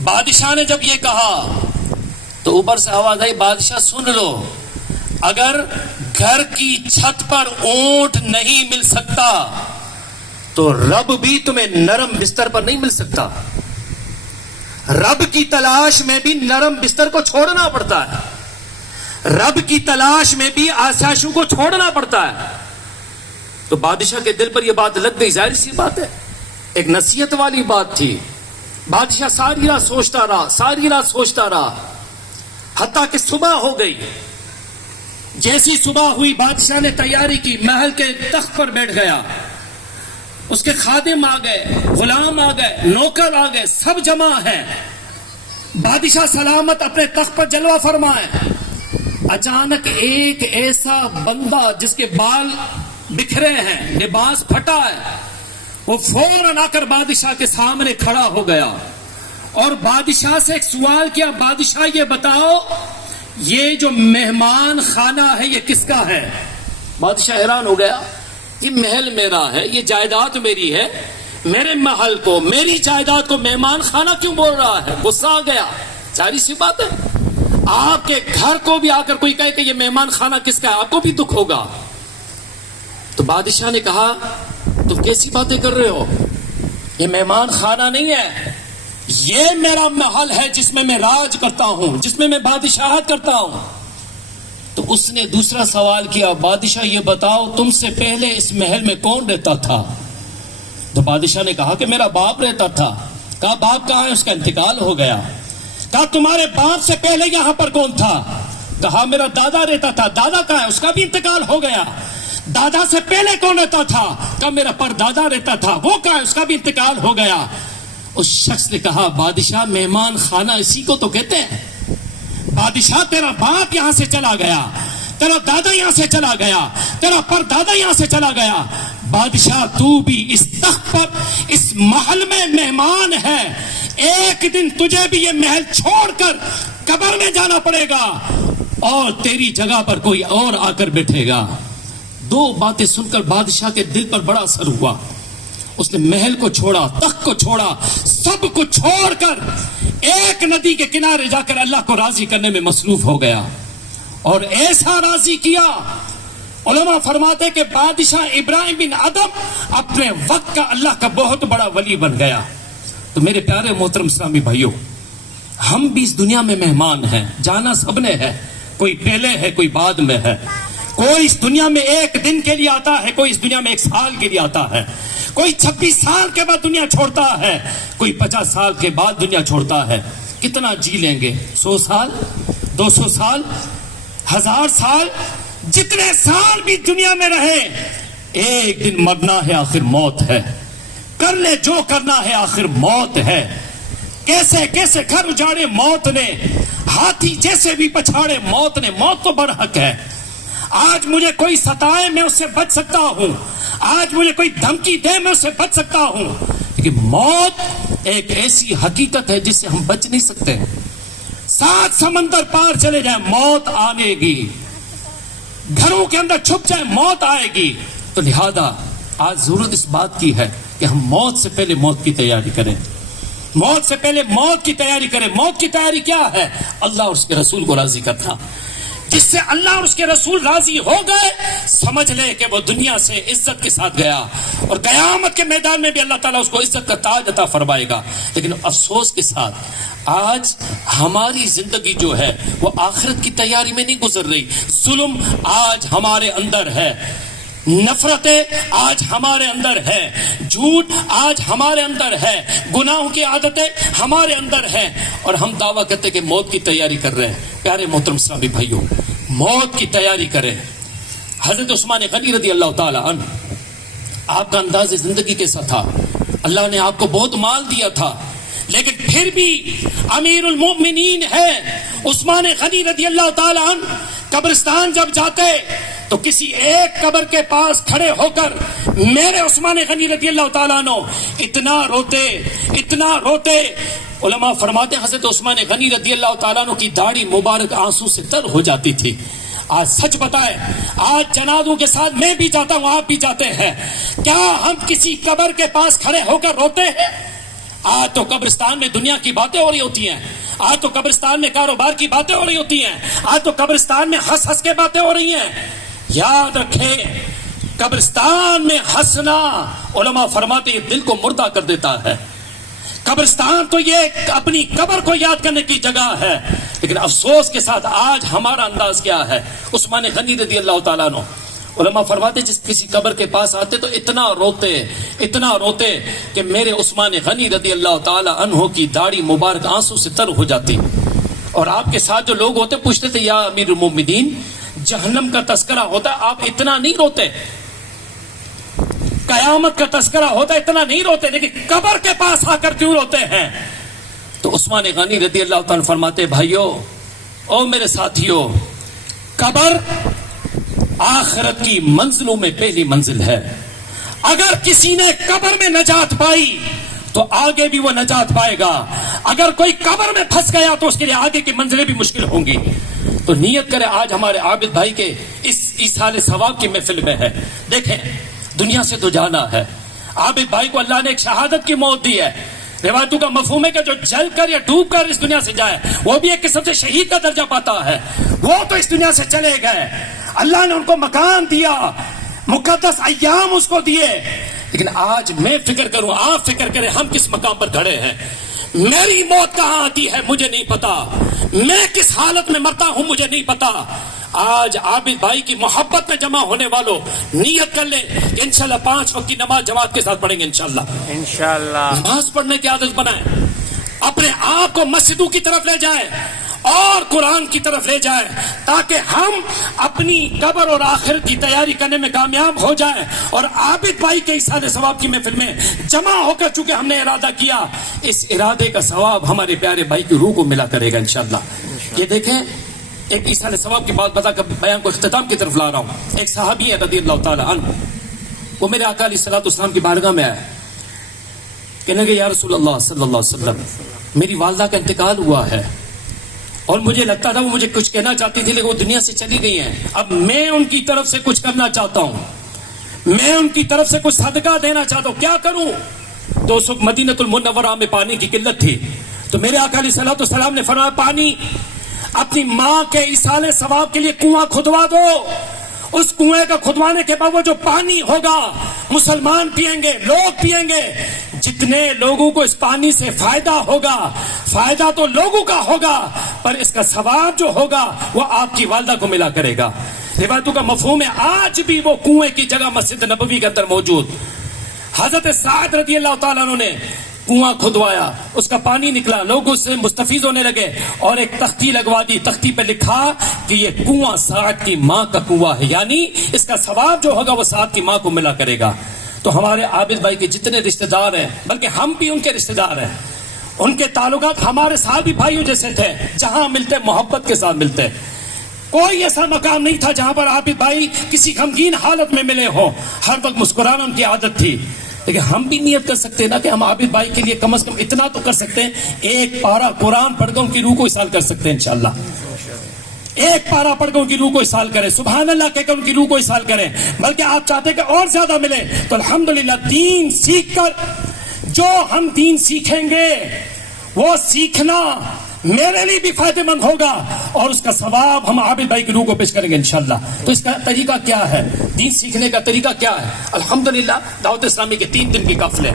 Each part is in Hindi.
बादशाह ने जब ये कहा तो ऊपर से आवाज आई, बादशाह सुन लो, अगर घर की छत पर ऊंट नहीं मिल सकता तो रब भी तुम्हें नरम बिस्तर पर नहीं मिल सकता। रब की तलाश में भी नरम बिस्तर को छोड़ना पड़ता है, रब की तलाश में भी आसाशों को छोड़ना पड़ता है। तो बादशाह के दिल पर यह बात लग गई, जाहिर सी बात है, एक नसीहत वाली बात थी। बादशाह सारी रात सोचता रहा, सारी रात सोचता रहा, हत्ता कि सुबह हो गई। जैसी सुबह हुई बादशाह ने तैयारी की, महल के तख्त पर बैठ गया। उसके खादिम आ गए, गुलाम आ गए, नौकर आ गए, सब जमा है। बादशाह सलामत अपने तख्त पर जलवा फरमाए। अचानक एक ऐसा बंदा जिसके बाल बिखरे हैं, लिबास फटा है, वो फौरन आकर बादशाह के सामने खड़ा हो गया और बादशाह से एक सवाल किया, बादशाह ये बताओ ये जो मेहमान खाना है ये किसका है? बादशाह हैरान हो गया, ये महल मेरा है, ये जायदाद मेरी है, मेरे महल को, मेरी जायदाद को मेहमान खाना क्यों बोल रहा है? गुस्सा आ गया। सारी सी बात है, आपके घर को भी आकर कोई कहे कि ये मेहमान खाना किसका है, आपको भी दुख होगा। तो बादशाह ने कहा, तुम कैसी बातें कर रहे हो, ये मेहमान खाना नहीं है, ये मेरा महल है जिसमें मैं राज करता हूं, जिसमें मैं बादशाहत करता हूं। तो उसने दूसरा सवाल किया, बादशाह ये बताओ तुमसे पहले इस महल में कौन रहता था? तो बादशाह ने कहा कि मेरा बाप रहता था। कहा बाप कहाँ है? उसका इंतकाल हो गया। कहा तुम्हारे बाप से पहले यहां पर कौन था? कहा मेरा दादा रहता था। दादा कहाँ है? उसका भी इंतकाल हो गया। दादा से पहले कौन रहता था? कहा मेरा परदादा रहता था। वो कहाँ है? उसका भी इंतकाल हो गया। उस शख्स ने कहा, बादशाह मेहमान खाना इसी को तो कहते हैं। बादशाह तेरा बाप यहां से चला गया, तेरा दादा यहां से चला गया, तेरा परदादा यहां से चला गया, बादशाह तू भी इस तख्त पर, इस महल में मेहमान है। एक दिन तुझे भी ये महल छोड़कर कब्र में जाना पड़ेगा और तेरी जगह पर कोई और आकर बैठेगा। दो बातें सुनकर बादशाह के दिल पर बड़ा असर हुआ। उसने महल को छोड़ा, तख्त को छोड़ा, सब कुछ छोड़कर एक नदी के किनारे जाकर अल्लाह को राजी करने में मसरूफ हो गया और ऐसा राजी किया। उलमा फरमाते कि बादशाह इब्राहिम बिन अदम अपने वक्त का अल्लाह का बहुत बड़ा वली बन गया। तो मेरे प्यारे मोहतरम इस्लामी भाइयों, हम भी इस दुनिया में मेहमान हैं, जाना सबने है, कोई पहले है कोई बाद में है। कोई इस दुनिया में एक दिन के लिए आता है, कोई इस दुनिया में एक साल के लिए आता है, कोई 26 साल के बाद दुनिया छोड़ता है, कोई 50 साल के बाद दुनिया छोड़ता है। कितना जी लेंगे? 100 साल, 200 साल, 1000 साल, जितने साल भी दुनिया में रहे, एक दिन मरना है, आखिर मौत है। कर ले जो करना है, आखिर मौत है। कैसे कैसे घर उजाड़े मौत ने, हाथी जैसे भी पछाड़े मौत ने। मौत तो बरहक है। आज मुझे कोई सताए, मैं उससे बच सकता हूं। आज मुझे कोई धमकी दे, मैं उससे बच सकता हूं। लेकिन मौत एक ऐसी हकीकत है जिससे हम बच नहीं सकते। 7 समंदर पार चले जाए, मौत आएगी। घरों के अंदर छुप जाए, मौत आएगी। तो लिहाजा आज जरूरत इस बात की है कि हम मौत से पहले मौत की तैयारी करें। मौत से पहले मौत की तैयारी करें। मौत की तैयारी क्या है? अल्लाह और उसके रसूल को राजी करना। जिससे अल्लाह और उसके रसूल राजी हो गए, समझ ले कि वो दुनिया से इज्जत के साथ गया और कयामत के मैदान में भी अल्लाह ताला उसको इज्जत का ताज अता फरमाएगा। लेकिन अफसोस के साथ आज हमारी जिंदगी जो है वो आखिरत की तैयारी में नहीं गुजर रही। जुल्म आज हमारे अंदर है, नफरतें आज हमारे अंदर है, झूठ आज हमारे अंदर है, गुनाहों की आदतें हमारे अंदर है और हम दावा करते कि मौत की तैयारी कर रहे हैं। प्यारे मोहतरम इस्लामी भाइयों, मौत की तैयारी करें। हजरत उस्मान गनी रज़ी अल्लाह ताला अन्हु, आपका अंदाज़ जिंदगी कैसा था? अल्लाह ने आपको बहुत माल दिया था, लेकिन फिर भी अमीरुल मोमिनीन है उस्मान गनी रज़ी अल्लाह ताला अन्हु। कब्रिस्तान जब जाते तो किसी एक कब्र के पास खड़े होकर मेरे उस्मान गनी रज़ी अल्लाह ताला अन्हु इतना रोते, इतना रोते। उलमा फरमाते हजरत उस्मान गनी रज़ी अल्लाह ताला अन्हु की दाढ़ी मुबारक आंसू से तर हो जाती थी। आज सच बताएं, आज जनाजों के साथ मैं भी जाता हूं, आप भी जाते हैं, क्या हम किसी कब्र के पास खड़े होकर रोते हैं? आज तो कब्रिस्तान में दुनिया की बातें हो रही होती हैं, आज तो कब्रिस्तान में कारोबार की बातें हो रही होती हैं, आज तो कब्रिस्तान में हंस हंस के बातें हो रही हैं। याद रखें, कब्रिस्तान में हंसना उलमा फरमाते हैं दिल को मुर्दा कर देता है। कब्रिस्तान तो ये अपनी कब्र को याद करने की जगह है, लेकिन अफसोस के साथ आज हमारा अंदाज क्या है। उस्मान गनी रज़ी अल्लाह ताला अन्हु, उलमा फरमाते जिस किसी कब्र के पास आते तो इतना रोते कि मेरे उस्मान गनी रज़ी अल्लाह ताला अन्हु की दाढ़ी मुबारक आंसू से तर हो जाती। और आपके साथ जो लोग होते पूछते थे, या अमीरुल मोमिनीन, जहन्नम का तस्करा होता आप इतना नहीं रोते, कयामत का तस्करा होता इतना नहीं रोते, लेकिन कब्र के पास आकर क्यों रोते हैं? तो उस्मान गनी रज़ी अल्लाह ताला फरमाते, भाइयों और मेरे साथियों, कब्र आखिरत की मंजिलों में पहली मंजिल है। अगर किसी ने कब्र में नजात पाई तो आगे भी वो नजात पाएगा, अगर कोई कब्र में फंस गया तो उसके लिए आगे की मंजिलें भी मुश्किल होंगी। तो नियत करें, आज हमारे आबिद भाई के इस ईसाले सवाब की महफिल में है। देखें, दुनिया से तो जाना है, आबिद भाई को अल्लाह ने एक शहादत की मौत दी है। रिवायतों का मफहूम है कि जो जल कर या डूब कर इस दुनिया से जाए वो भी एक किस्म से शहीद का दर्जा पाता है। वो तो इस दुनिया से चले गए, अल्लाह ने उनको मकान दिया, मुकद्दस अय्याम उसको दिए, लेकिन आज मैं फिक्र करूं, आप फिक्र करें, हम किस मकाम पर खड़े हैं। मेरी मौत कहां आती है मुझे नहीं पता, मैं किस हालत में मरता हूं मुझे नहीं पता। आज आबिद भाई की मोहब्बत में जमा होने वालों नियत कर ले कि इंशाल्लाह 5 वक्त की नमाज जमात के साथ पढ़ेंगे। इंशाल्लाह नमाज पढ़ने की आदत बनाए, अपने आप को मस्जिदों की तरफ ले जाए और कुरान की तरफ ले जाए, ताकि हम अपनी कब्र और आखिरत की तैयारी करने में कामयाब हो जाए। और आबिद भाई के इसाले सवाब की महफिल में जमा होकर चूंकि हमने इरादा किया, इस इरादे का सवाब हमारे प्यारे भाई की रूह को मिला करेगा इंशाल्लाह। ये देखें, एक इसाले सवाब की बात बताकर बयान को इख्तिताम की तरफ ला रहा हूं। एक सहाबी है रज़ी अल्लाह ताला अन्हु, वो मेरे आका अलैहिस्सलातु वस्सलाम की बारगाह में आया, कहने लगे, या रसूल अल्लाह सल्लल्लाहु अलैहि वसल्लम, मेरी वालिदा का इंतकाल हुआ है और मुझे लगता था वो मुझे कुछ कहना चाहती थी, लेकिन वो दुनिया से चली गई हैं। अब मैं उनकी तरफ से कुछ करना चाहता हूँ, मैं उनकी तरफ से कुछ सदका देना चाहता हूँ, क्या करूं? तो उस वक्त मदीनतुल मुनव्वरा में पानी की किल्लत थी, तो मेरे आका अलैहिस्सलातु वस्सलाम ने फरमाया, पानी अपनी माँ के इसाले सवाब के लिए कुआं खुदवा दो। उस कुएं का खुदवाने के बाद वो जो पानी होगा मुसलमान पिएंगे, लोग पिएंगे। जितने लोगों को इस पानी से फायदा होगा, फायदा तो लोगों का होगा, पर इसका सवाब जो होगा वो आपकी वालिदा को मिला करेगा। रिवायतों का मफहूम है, आज भी वो कुएं की जगह मस्जिद नबवी के अंदर मौजूद। हजरत साद रज़ी अल्लाह ताला अन्हु ने कुआं खुदवाया, उसका पानी निकला, लोग उससे मुस्तफीज होने लगे और एक तख्ती लगवा दी। तख्ती पे लिखा कि ये कुआं साद की माँ का कुआं है, यानी इसका सवाब जो होगा वो साद की माँ को मिला करेगा। तो हमारे आबिद भाई के जितने रिश्तेदार हैं, बल्कि हम भी उनके रिश्तेदार हैं, उनके ताल्लुकात हमारे साथ भी भाइयों जैसे थे, जहां मिलते मोहब्बत के साथ मिलते। कोई ऐसा मकाम नहीं था जहां पर आबिद भाई किसी गमगीन हालत में मिले हो, हर वक्त मुस्कुराना उनकी आदत थी। लेकिन हम भी नियत कर सकते हैं ना कि हम आबिद भाई के लिए कम से कम इतना तो कर सकते हैं, एक पारा कुरान पढ़कर उनकी रूह को इसाल कर सकते हैं इंशाल्लाह। एक पारा पढ़कर उनकी रूह को इसाल करें, सुभान अल्लाह कहकर उनकी रूह को इसाल करें। बल्कि आप चाहते हैं कि और ज्यादा मिले तो अल्हम्दुलिल्लाह, दीन सीख कर जो हम दीन सीखेंगे वो सीखना मेरे लिए भी फायदेमंद होगा और उसका सवाब हम आबिद भाई की रूह को पेश करेंगे इंशाल्लाह। तो इसका तरीका क्या है, दीन सीखने का तरीका क्या है? अल्हम्दुलिल्लाह, दावत इस्लामी के 3 दिन के काफिले,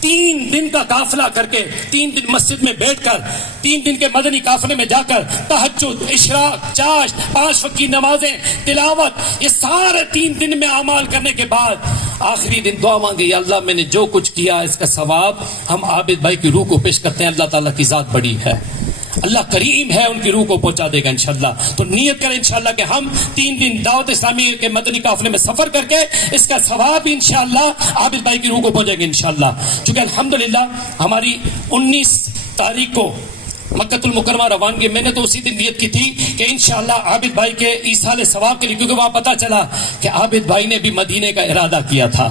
3 दिन का काफिला करके 3 दिन मस्जिद में बैठकर 3 दिन के मदनी काफिले में जाकर तहज्जुद, इशराक, चाश, 5 वक्त की नमाजें, तिलावत, ये सारे 3 दिन में अमाल करने के बाद आखिरी दिन दुआ मांगे, या अल्लाह मैंने जो कुछ किया इसका सवाब हम आबिद भाई की रूह को पेश करते हैं। अल्लाह ताला की जात बड़ी है, अल्लाह करीम है, उनकी रूह को पहुंचा देगा इंशाल्लाह। तो नियत करें इंशाल्लाह कि हम 3 दिन दावत इस्लामी के मदनी काफिले में सफर करके इसका सवाब इंशाल्लाह आबिद भाई की रूह को पहुंचेंगे इंशाल्लाह। चूंकि अल्हम्दुलिल्लाह हमारी 19 तारीख को मक्कतुल मुकर्रमा रवानगी, मैंने तो उसी दिन नियत की थी कि इंशाल्लाह आबिद भाई के ईसाले सवाब के लिए, क्योंकि वहां पता चला कि आबिद भाई ने भी मदीने का इरादा किया था।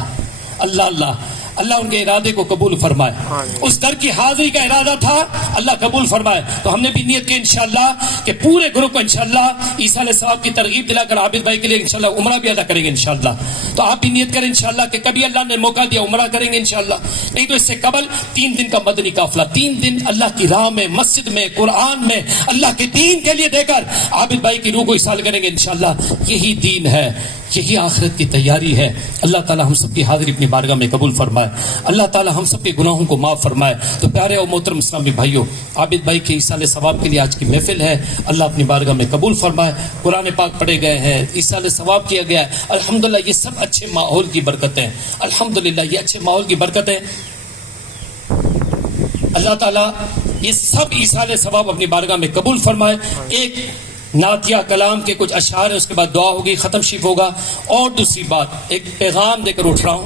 अल्लाह अल्लाह, अल्लाह उनके इरादे को कबूल फरमाए। उस दर की हाजिरी का इरादा था, अल्लाह कबूल फरमाए। तो हमने भी नियत की इंशाअल्लाह कि पूरे ग्रुप को इंशाअल्लाह ईसा अलैहिस्सलाम की तरगीब दिलाकर आबिद भाई के लिए इंशाअल्लाह उम्रा भी अदा करेंगे इंशाअल्लाह। तो आप भी नियत करें इंशाअल्लाह कि कभी अल्लाह ने मौका दिया उम्रा करेंगे इंशाअल्लाह, नहीं तो इससे कबल 3 दिन का मदनी काफिला 3 दिन अल्लाह की राह में, मस्जिद में, कुरान में, अल्लाह के दीन के लिए देकर आबिद भाई की रूह को इसाल करेंगे इंशाअल्लाह। यही दीन है, यही आखिरत की तैयारी है। अल्लाह ताला हम सबकी हाजिरी अपनी बारगाह में कबूल फरमाए, अल्लाह ताला हम सबके गुनाहों को माफ फरमाए। तो प्यारे और मोहतरम इस्लामी भाइयों, आबिद भाई के ईसाले सवाब के लिए आज की महफिल है, अल्लाह अपनी बारगाह में कबूल फरमाए। कुरान पाक पढ़े गए हैं, ईसाले सवाब किया गया है, अल्हम्दुलिल्लाह। ये सब अच्छे माहौल की बरकतें, अल्हम्दुलिल्लाह ये अच्छे माहौल की बरकतें। अल्लाह ताला ये सब ईसाले सवाब अपनी बारगाह में कबूल फरमाए। एक नातिया कलाम के कुछ अशार है, उसके बाद दुआ होगी, खत्म शिफ होगा। और दूसरी बात, एक पैगाम देकर उठ रहा हूं,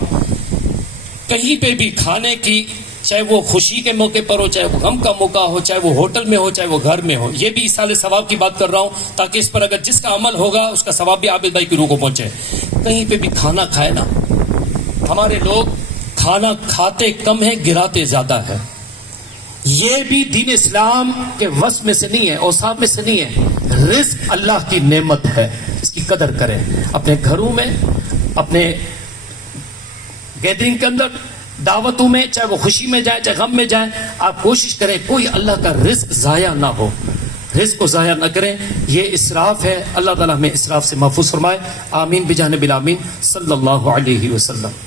कहीं पे भी खाने की, चाहे वो खुशी के मौके पर हो, चाहे वो गम का मौका हो, चाहे वो होटल में हो, चाहे वो घर में हो, ये भी इसाले सवाब की बात कर रहा हूं, ताकि इस पर अगर जिसका अमल होगा उसका सवाब भी आबिद भाई की रूह को पहुंचे। कहीं पे भी खाना खाए ना, हमारे लोग खाना खाते कम है, गिराते ज्यादा है। ये भी दीन इस्लाम के वस में से नहीं है, औसाफ में से नहीं है। रिस्क अल्लाह की नेमत है, इसकी कदर करें। अपने घरों में, अपने गैदरिंग के अंदर, दावतों में, चाहे वो खुशी में जाए, चाहे गम में जाए, आप कोशिश करें कोई अल्लाह का रिस्क जाया ना हो, रिस्क को जाया ना करें। ये इसराफ है, अल्लाह ताला हमें इसराफ से महफूज फरमाए। आमीन बिजानिबिल आमीन सल्लल्लाहु अलैहि वसल्लम।